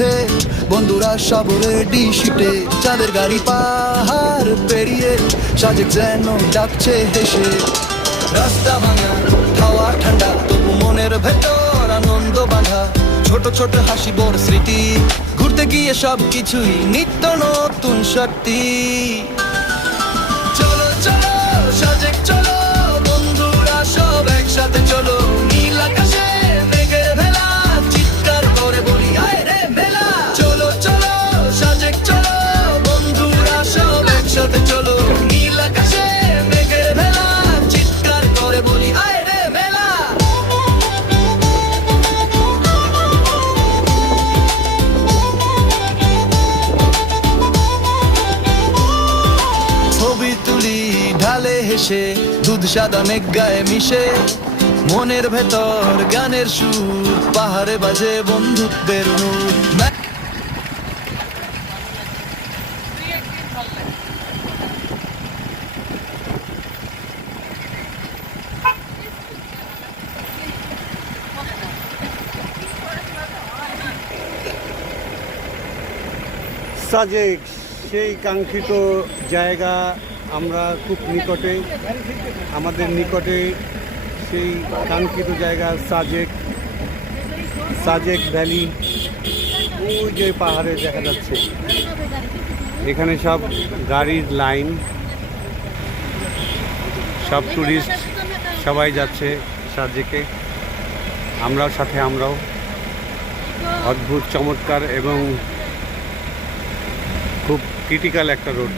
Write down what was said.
উঠে বন্ধুরা সব রেডি শিটে, চাঁদের গাড়ি পাহাড় পেরিয়ে সাজেক যেন ডাকছে হেসে। রাস্তা ভাঙা হাওয়া ঠান্ডা, তবু মনের ভেতর আনন্দ বাঁধা, ছোট ছোট হাসি বড় স্মৃতি, ঘুরতে গিয়ে সব কিছুই নিত্য নতুন শক্তি। চলো চলো সাজেক চলো, বন্ধুরা সব একসাথে চলো, নীল আকাশে মেঘের ভেলা, চিৎকার করে বলি আয় রে মেলা। চলো চলো সাজেক চলো, বন্ধুরা সব একসাথে চলো, নীল আকাশে মেঘের ভেলা, চিৎকার করে বলি আয় রে মেলা। ছবি তুলি ঢালে হেসে, দুধ সাদা মেঘ গায়ে মিশে, মনের ভেতর গানের সুর, পাহাড়ে বাজে বন্ধুত্বের নূর। সাজেক সেই কাঙ্ক্ষিত জায়গা, আমরা খুব নিকটে, আমাদের নিকটে সেই কাঙ্ক্ষিত জায়গা সাজেক ভ্যালি। ওই যে পাহাড়ে দেখা যাচ্ছে, এখানে সব গাড়ির লাইন, সব টুরিস্ট সবাই যাচ্ছে সাজেকে, আমরাও। অদ্ভুত, চমৎকার এবং খুব ক্রিটিক্যাল একটা রোড।